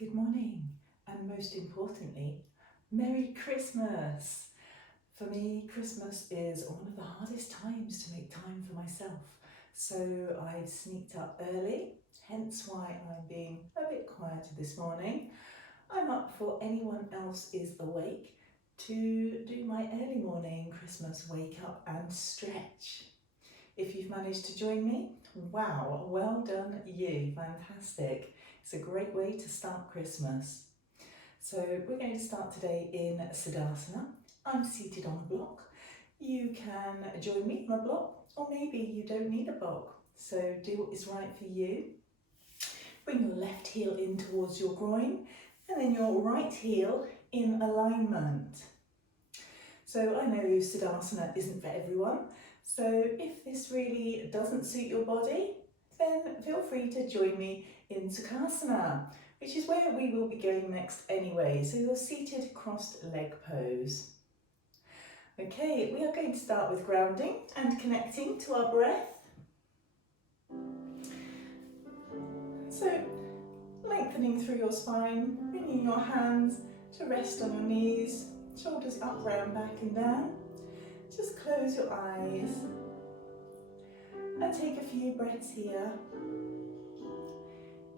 Good morning, and most importantly, Merry Christmas! For me, Christmas is one of the hardest times to make time for myself, so I've sneaked up early, hence why I'm being a bit quieter this morning. I'm up before anyone else is awake to do my early morning Christmas wake up and stretch. If you've managed to join me, wow, well done you, fantastic. It's a great way to start Christmas. So we're going to start today in Siddhasana. I'm seated on a block. You can join me on a block, or maybe you don't need a block. So do what is right for you. Bring your left heel in towards your groin, and then your right heel in alignment. So I know Siddhasana isn't for everyone, so if this really doesn't suit your body, then feel free to join me in Sukhasana, which is where we will be going next anyway. So you're seated crossed leg pose. Okay, we are going to start with grounding and connecting to our breath. So lengthening through your spine, bringing your hands to rest on your knees, shoulders up, round, back and down. Just close your eyes and take a few breaths here.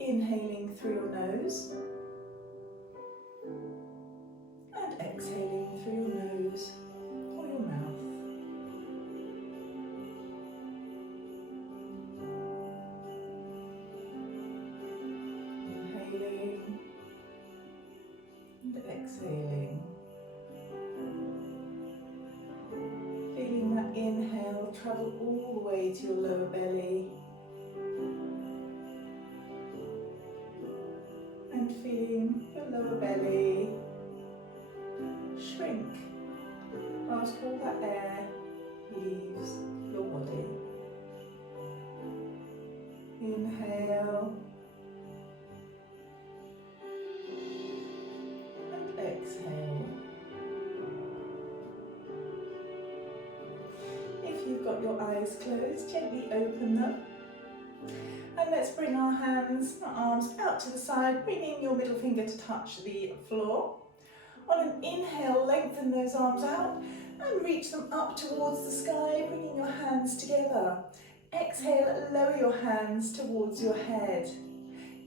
Inhaling through your nose and exhaling through your nose or your mouth. Inhaling and exhaling. Feeling that inhale travel all the way to your lower belly. And feeling your lower belly shrink whilst all that air leaves your body. Inhale and exhale. If you've got your eyes closed, gently open them. And let's bring our hands, our arms out to the side, bringing your middle finger to touch the floor. On an inhale, lengthen those arms out and reach them up towards the sky, bringing your hands together. Exhale, lower your hands towards your head.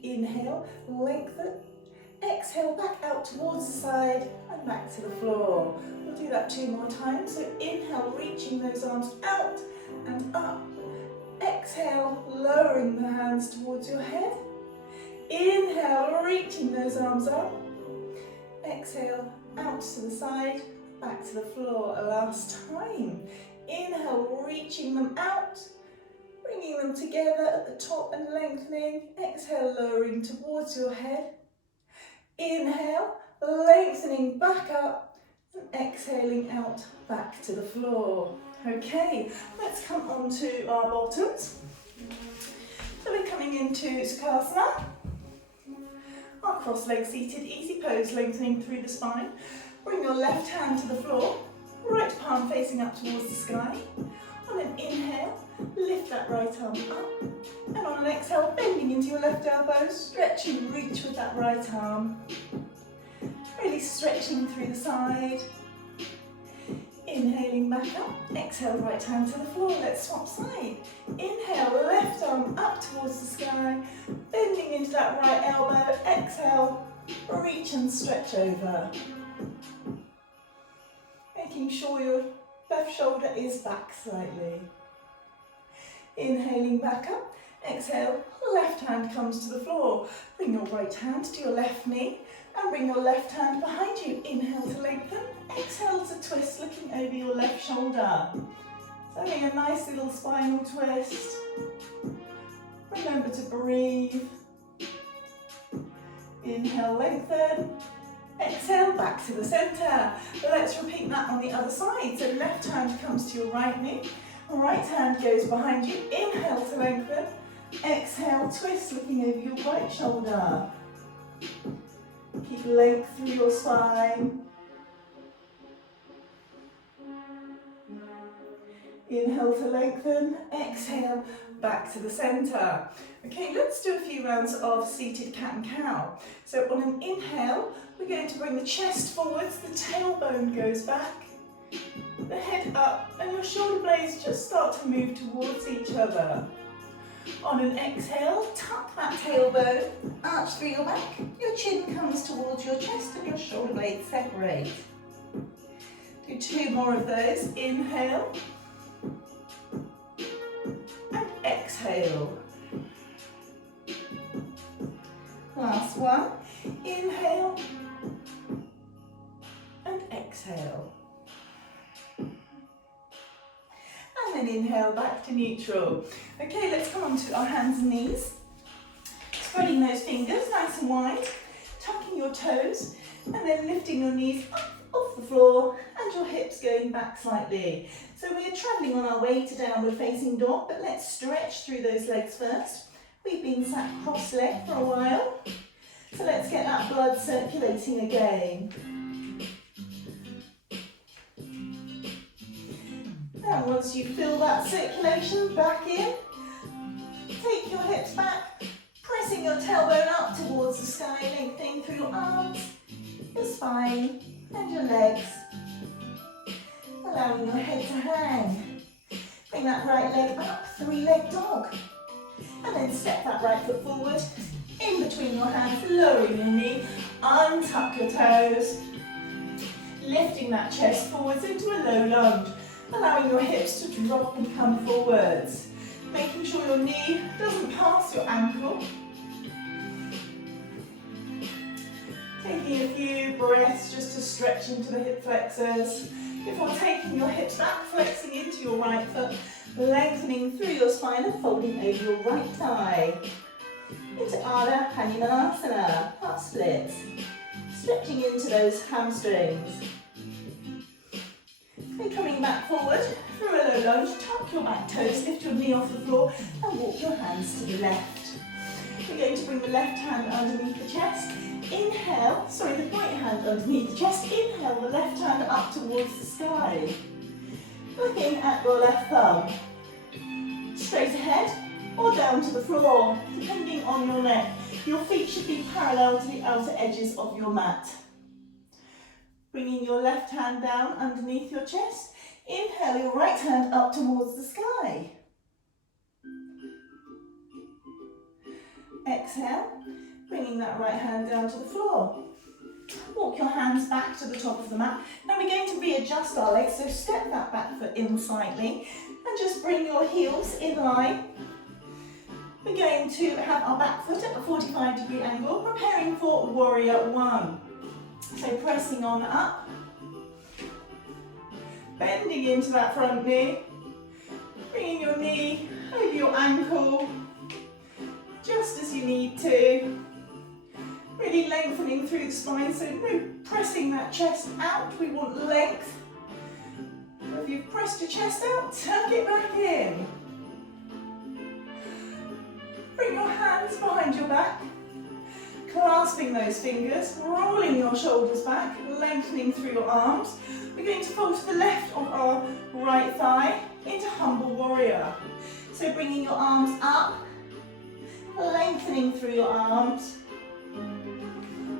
Inhale, lengthen. Exhale, back out towards the side and back to the floor. We'll do that 2 more times. So inhale, reaching those arms out and up. Exhale, lowering the hands towards your head. Inhale, reaching those arms up. Exhale, out to the side, back to the floor. A last time. Inhale, reaching them out, bringing them together at the top and lengthening. Exhale, lowering towards your head. Inhale, lengthening back up and exhaling out back to the floor. Okay, let's come on to our bottoms. So we're coming into Sukhasana. Our cross-legged seated, easy pose, lengthening through the spine. Bring your left hand to the floor, right palm facing up towards the sky. On an inhale, lift that right arm up. And on an exhale, bending into your left elbow, stretch and reach with that right arm. Really stretching through the side. Inhaling back up, exhale right hand to the floor, let's swap side. Inhale, left arm up towards the sky, bending into that right elbow, exhale, reach and stretch over. Making sure your left shoulder is back slightly. Inhaling back up, exhale, left hand comes to the floor. Bring your right hand to your left knee and bring your left hand behind you. Inhale to lengthen, exhale to twist, looking over your left shoulder. So having a nice little spinal twist. Remember to breathe. Inhale, lengthen. Exhale, back to the centre. Let's repeat that on the other side. So left hand comes to your right knee. Right hand goes behind you. Inhale to lengthen. Exhale, twist, looking over your right shoulder. Keep length through your spine. Inhale to lengthen. Exhale, back to the centre. Okay, let's do a few rounds of seated cat and cow. So on an inhale, we're going to bring the chest forwards, the tailbone goes back, the head up, and your shoulder blades just start to move towards each other. On an exhale, tuck that tailbone, arch through your back, your chin comes towards your chest and your shoulder blades separate. Do 2 more of those. Inhale and exhale. Last one. Inhale and exhale. And then inhale back to neutral. Okay, let's come on to our hands and knees. Spreading those fingers nice and wide, tucking your toes, and then lifting your knees up off the floor and your hips going back slightly. So we are travelling on our way to downward facing dog, but let's stretch through those legs first. We've been sat cross-legged for a while, so let's get that blood circulating again. And once you feel that circulation back in, take your hips back, pressing your tailbone up towards the sky, lengthening through your arms, your spine and your legs. Allowing your head to hang. Bring that right leg up, 3-leg dog. And then step that right foot forward, in between your hands, lowering your knee, untuck your toes, lifting that chest forwards into a low lunge, allowing your hips to drop and come forwards, making sure your knee doesn't pass your ankle. Taking a few breaths just to stretch into the hip flexors before taking your hips back, flexing into your right foot, lengthening through your spine and folding over your right thigh. Into Ardha Hanumanasana, half splits, stretching into those hamstrings. And coming back forward through a low lunge, tuck your back toes, lift your knee off the floor and walk your hands to the left. We're going to bring the left hand underneath the chest. Inhale, the right hand underneath the chest. Inhale, the left hand up towards the sky. Looking at your left thumb. Straight ahead or down to the floor, depending on your neck. Your feet should be parallel to the outer edges of your mat. Bringing your left hand down underneath your chest. Inhale, your right hand up towards the sky. Exhale, bringing that right hand down to the floor. Walk your hands back to the top of the mat. Now we're going to readjust our legs, so step that back foot in slightly and just bring your heels in line. We're going to have our back foot at a 45-degree angle, preparing for Warrior One. So pressing on up, bending into that front knee, bringing your knee over your ankle, just as you need to. Really lengthening through the spine, so no pressing that chest out, we want length. If you've pressed your chest out, tuck it back in. Bring your hands behind your back, clasping those fingers, rolling your shoulders back, lengthening through your arms. We're going to fold to the left of our right thigh into Humble Warrior. So bringing your arms up, lengthening through your arms.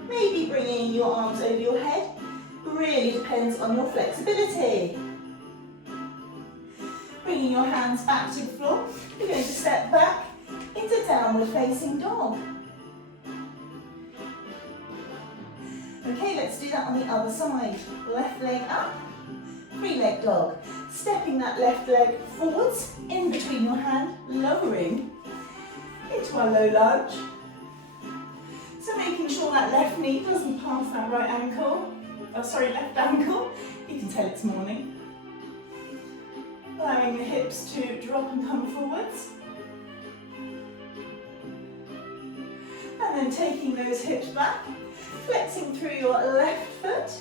Maybe bringing your arms over your head. Really depends on your flexibility. Bringing your hands back to the floor. We're going to step back into Downward Facing Dog. Okay, let's do that on the other side. Left leg up, 3-leg dog. Stepping that left leg forwards, in between your hand, lowering into our low lunge. So making sure that left knee doesn't pass that right ankle. Left ankle. You can tell it's morning. Allowing the hips to drop and come forwards. And then taking those hips back, flexing through your left foot,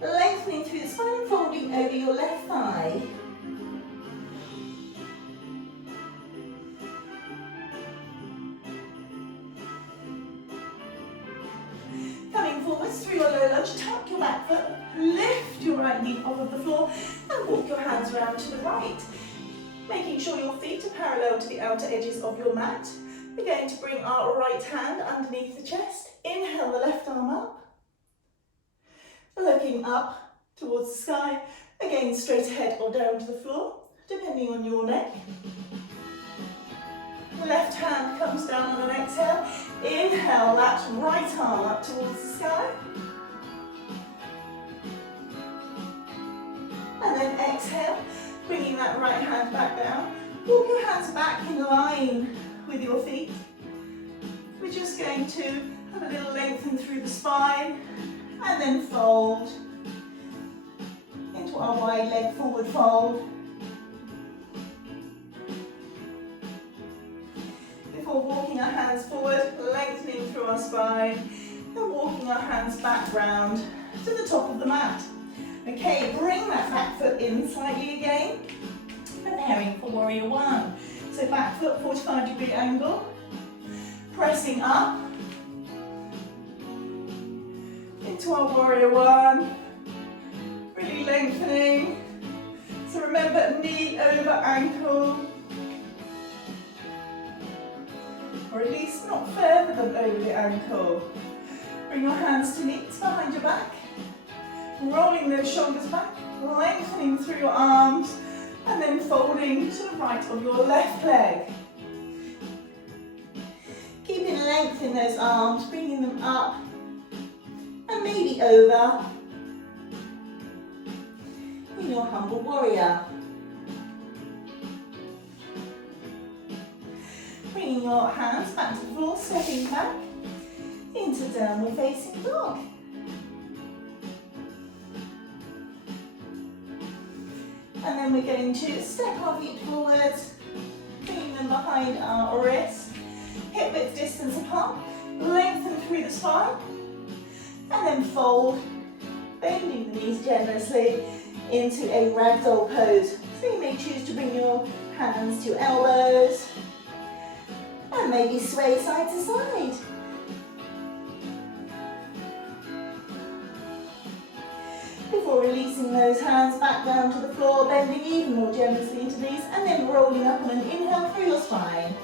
lengthening through the spine and folding over your left thigh. Coming forwards through your low lunge, tuck your back foot, lift your right knee off of the floor and walk your hands around to the right. Making sure your feet are parallel to the outer edges of your mat. We're going to bring our right hand underneath the chest. Inhale the left arm up. Looking up towards the sky. Again, straight ahead or down to the floor, depending on your neck. The left hand comes down on an exhale. Inhale that right arm up towards the sky. And then exhale, bringing that right hand back down. Walk your hands back in line with your feet. We're just going to have a little lengthen through the spine and then fold into our wide leg forward fold. Before walking our hands forward, lengthening through our spine and walking our hands back round to the top of the mat. Okay, bring that back foot in slightly again, preparing for warrior one. So back foot, 45-degree angle, pressing up into our warrior one, really lengthening. So remember, knee over ankle, or at least not further than over the ankle. Bring your hands to knees behind your back, rolling those shoulders back, lengthening through your arms, and then folding to the right of your left leg. Keeping length in those arms, bringing them up, and maybe over in your humble warrior. Bringing your hands back to the floor, stepping back into downward facing dog. And then we're going to step our feet forwards, bringing them behind our wrists, hip width distance apart, lengthen through the spine, and then fold, bending the knees generously into a ragdoll pose. So you may choose to bring your hands to your elbows, and maybe sway side to side. Before releasing those hands back down to the floor, bending even more generously into these, and then rolling up on an inhale through your spine.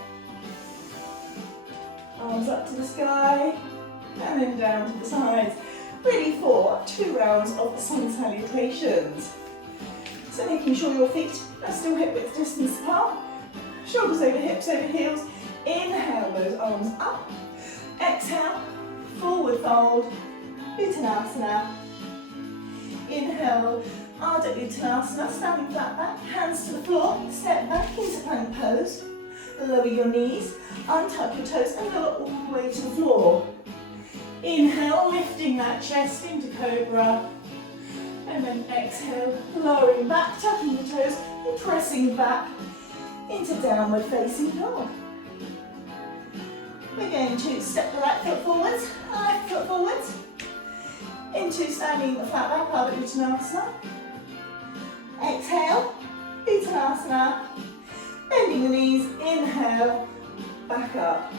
Arms up to the sky, and then down to the sides. Ready for 2 rounds of sun salutations. So making sure your feet are still hip width distance apart, shoulders over hips over heels. Inhale those arms up, exhale, forward fold, Uttanasana. Inhale, Ardha Uttanasana, standing flat back, hands to the floor, step back into plank pose. Lower your knees, untuck your toes and lower all the way to the floor. Inhale, lifting that chest into Cobra. And then exhale, lowering back, tucking the toes and pressing back into downward facing dog. We're going to step the right foot forwards, left foot forwards, into standing flat back, Ardha Uttanasana. Exhale, Uttanasana, bending the knees, inhale, back up.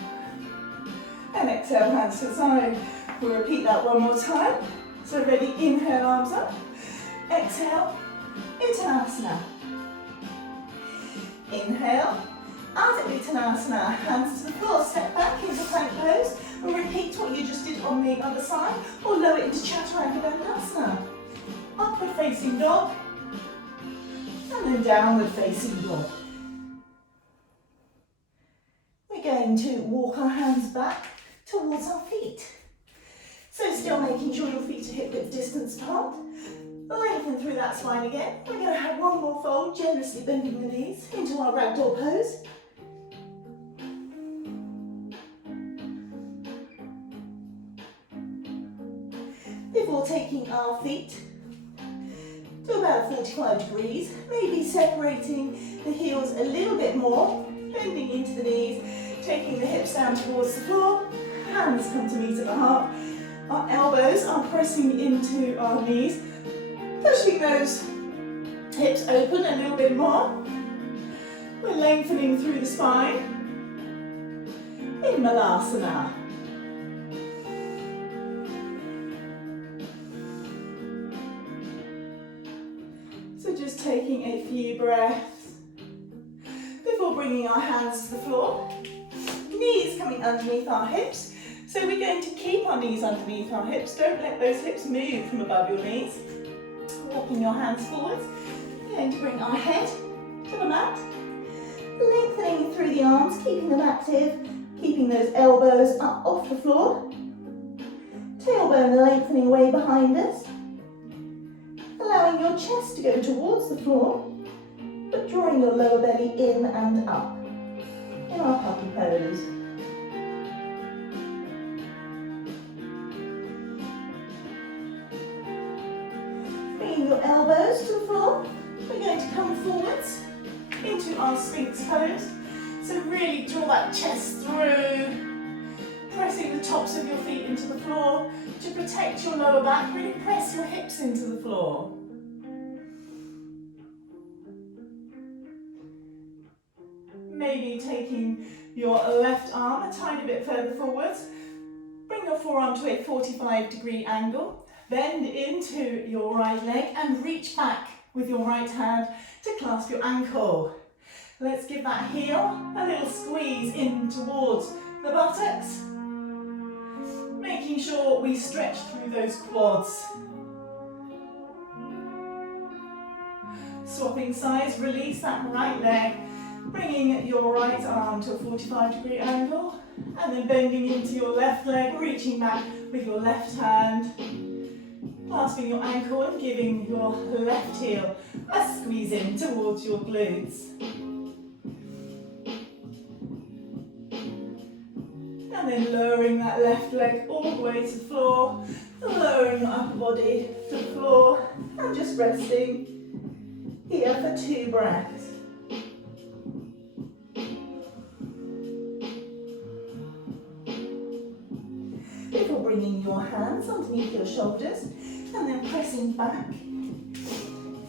And exhale, hands to the side. We'll repeat that one more time. So ready, inhale, arms up. Exhale, Uttanasana. Inhale, Ardha Uttanasana, hands to the floor, step back into plank pose, and repeat what you just did on the other side, or lower into Chaturanga Dandasana. Upward facing dog, and then downward facing dog. We're going to walk our hands back towards our feet. So still making sure your feet are hip width distance apart. Lengthen through that spine again. We're going to have one more fold, generously bending the knees into our ragdoll pose. Before taking our feet to about 45 degrees, maybe separating the heels a little bit more, bending into the knees, taking the hips down towards the floor, hands come to meet at the heart, our elbows are pressing into our knees, pushing those hips open a little bit more. We're lengthening through the spine in Malasana. So just taking a few breaths before bringing our hands to the floor. knees coming underneath our hips. So we're going to keep our knees underneath our hips. Don't let those hips move from above your knees. Walking your hands forwards. We're going to bring our head to the mat. Lengthening through the arms, keeping them active. Keeping those elbows up off the floor. Tailbone lengthening away behind us. Allowing your chest to go towards the floor, but drawing your lower belly in and up in our puppy pose. Bringing your elbows to the floor, we're going to come forwards into our Sphinx pose. So really draw that chest through, pressing the tops of your feet into the floor. To protect your lower back, really press your hips into the floor. Maybe taking your left arm a tiny bit further forwards. Bring your forearm to a 45-degree angle. Bend into your right leg and reach back with your right hand to clasp your ankle. Let's give that heel a little squeeze in towards the buttocks. Making sure we stretch through those quads. Swapping sides, release that right leg. Bringing your right arm to a 45-degree angle. And then bending into your left leg, reaching back with your left hand. Clasping your ankle and giving your left heel a squeeze in towards your glutes. And then lowering that left leg all the way to the floor, lowering your upper body to the floor, and just resting here for 2 breaths. Before bringing your hands underneath your shoulders, and then pressing back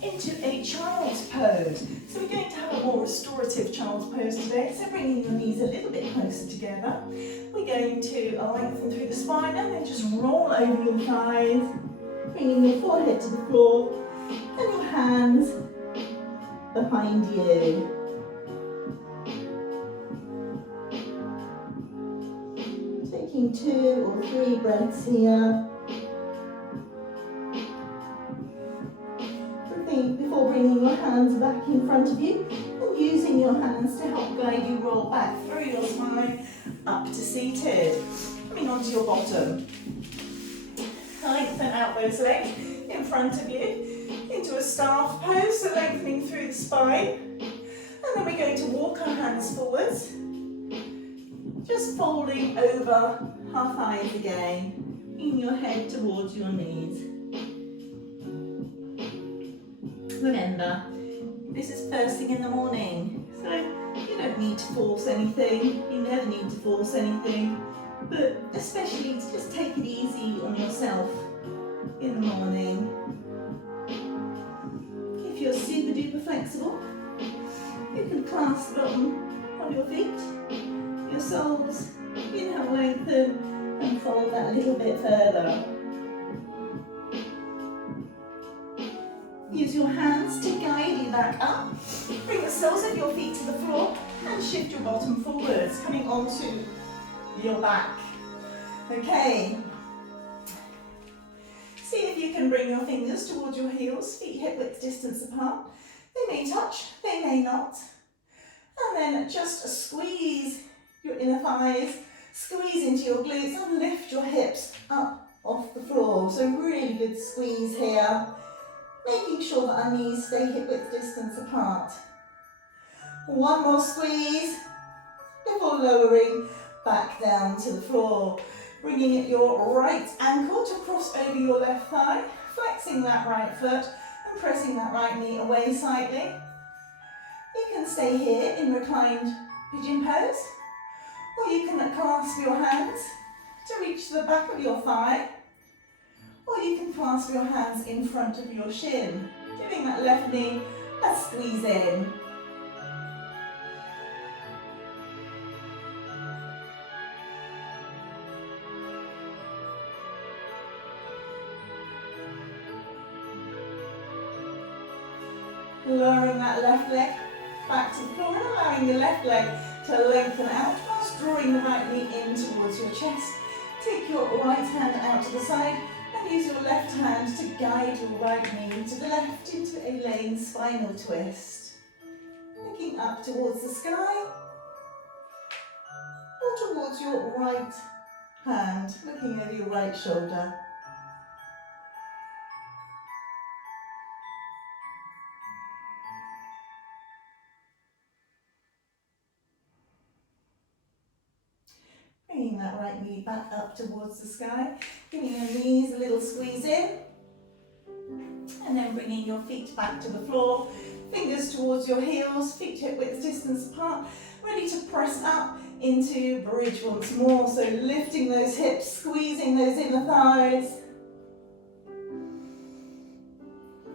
into a child's pose. So we're going to have a more restorative child's pose today. So bringing your knees a little bit closer together. We're going to lengthen through the spine and then just roll over your thighs. Bringing your forehead to the floor and your hands behind you. Taking 2 or 3 breaths here. Before bringing your hands back in front of you and using your hands to help guide you roll back through your spine up to seated. Coming onto your bottom. Lengthen out those legs in front of you into a staff pose, so lengthening through the spine. And then we're going to walk our hands forwards, just folding over our thighs again, bringing your head towards your knees. Remember, this is first thing in the morning, so you don't need to force anything, you never need to force anything, but especially to just take it easy on yourself in the morning. If you're super duper flexible, you can clasp the bottom of your feet, your soles, inhale, lengthen, and fold that a little bit further. Use your hands to guide you back up. Bring the soles of your feet to the floor and shift your bottom forwards, coming onto your back. Okay. See if you can bring your fingers towards your heels, feet hip width distance apart. They may touch, they may not. And then just squeeze your inner thighs, squeeze into your glutes and lift your hips up off the floor. So really good squeeze here. Making sure that our knees stay hip width distance apart. One more squeeze before lowering back down to the floor. Bringing your right ankle to cross over your left thigh, flexing that right foot and pressing that right knee away slightly. You can stay here in reclined pigeon pose, or you can clasp your hands to reach the back of your thigh, or you can clasp your hands in front of your shin, giving that left knee a squeeze in. Lowering that left leg back to the floor and allowing the left leg to lengthen out whilst drawing the right knee in towards your chest. Take your right hand out to the side and use your left hand to guide your right knee to the left into a laying spinal twist. Looking up towards the sky or towards your right hand, looking over your right shoulder. Bringing that right knee back up towards the sky, giving your knees a little squeeze in, and then bringing your feet back to the floor, fingers towards your heels, feet hip width distance apart, ready to press up into bridge once more. So lifting those hips, squeezing those inner thighs.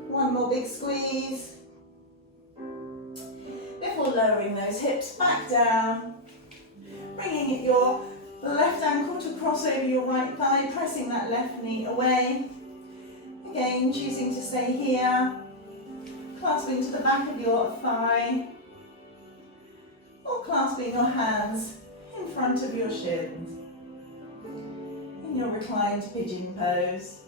One more big squeeze. Before lowering those hips back down, bringing your left ankle to cross over your right thigh, pressing that left knee away. Again, choosing to stay here, clasping to the back of your thigh, or clasping your hands in front of your shins in your reclined pigeon pose.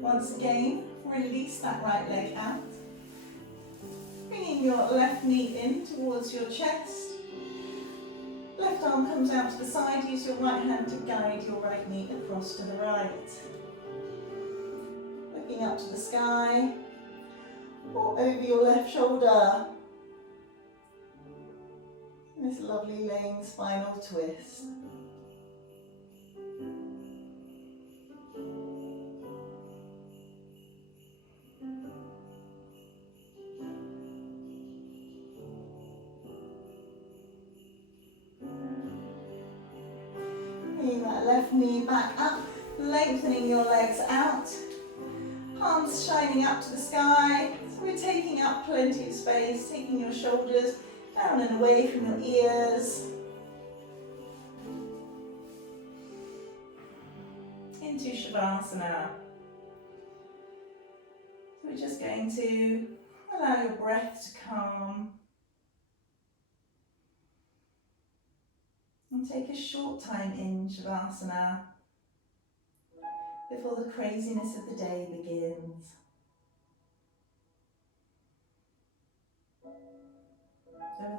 Once again, release that right leg out, bringing your left knee in towards your chest. Left arm comes out to the side, use your right hand to guide your right knee across to the right. Looking up to the sky, or over your left shoulder. This lovely laying spinal twist. Bringing that left knee back up, lengthening your legs out, palms shining up to the sky. So we're taking up plenty of space, taking your shoulders down and away from your ears. Into Shavasana. So we're just going to allow your breath to calm. And take a short time in Shavasana before the craziness of the day begins. So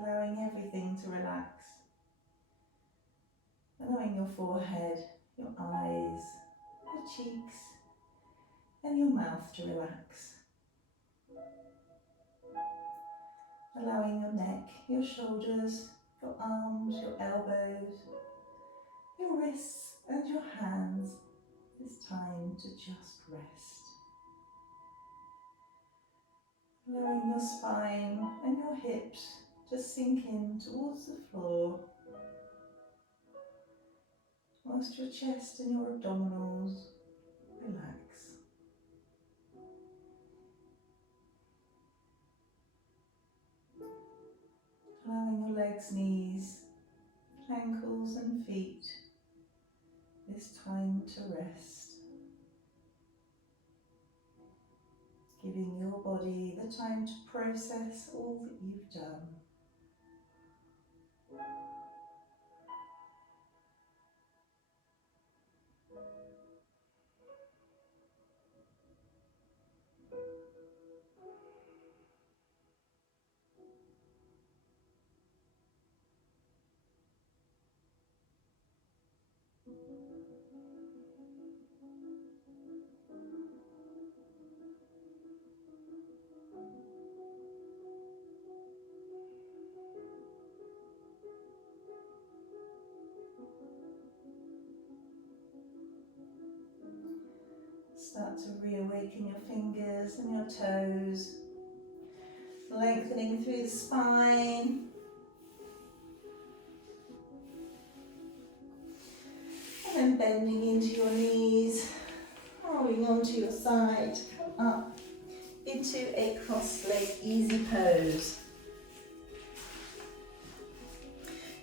allowing everything to relax. Allowing your forehead, your eyes, your cheeks and your mouth to relax. Allowing your neck, your shoulders, your arms, your elbows, your wrists and your hands. It's time to just rest. Allowing your spine and your hips to sink in towards the floor, whilst your chest and your abdominals relax. Allowing your legs, knees, ankles and feet, it's time to rest. Giving your body the time to process all that you've done. Start to reawaken your fingers and your toes, lengthening through the spine. And then bending into your knees, rolling onto your side, come up into a cross-leg easy pose.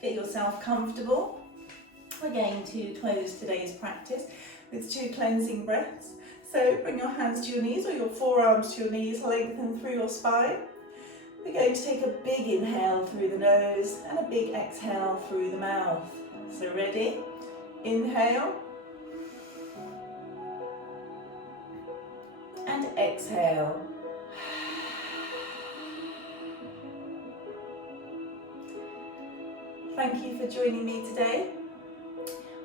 Get yourself comfortable we're going to close today's practice with 2 cleansing breaths. So bring your hands to your knees or your forearms to your knees, lengthen through your spine. We're going to take a big inhale through the nose and a big exhale through the mouth. So ready? Inhale. And exhale. Thank you for joining me today.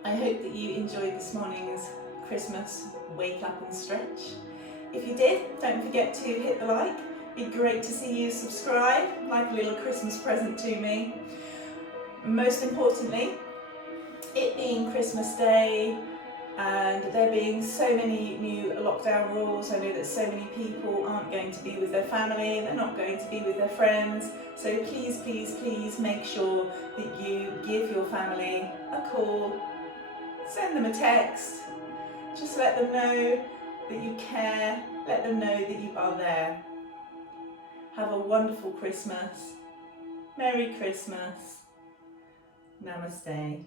I hope that you enjoyed this morning's Christmas wake up and stretch. If you did, don't forget to hit the like. It'd be great to see you subscribe, like a little Christmas present to me. Most importantly, it being Christmas Day and there being so many new lockdown rules, I know that so many people aren't going to be with their family, they're not going to be with their friends, so please, please, please make sure that you give your family a call, send them a text, just let them know that you care, let them know that you are there. Have a wonderful Christmas. Merry Christmas. Namaste.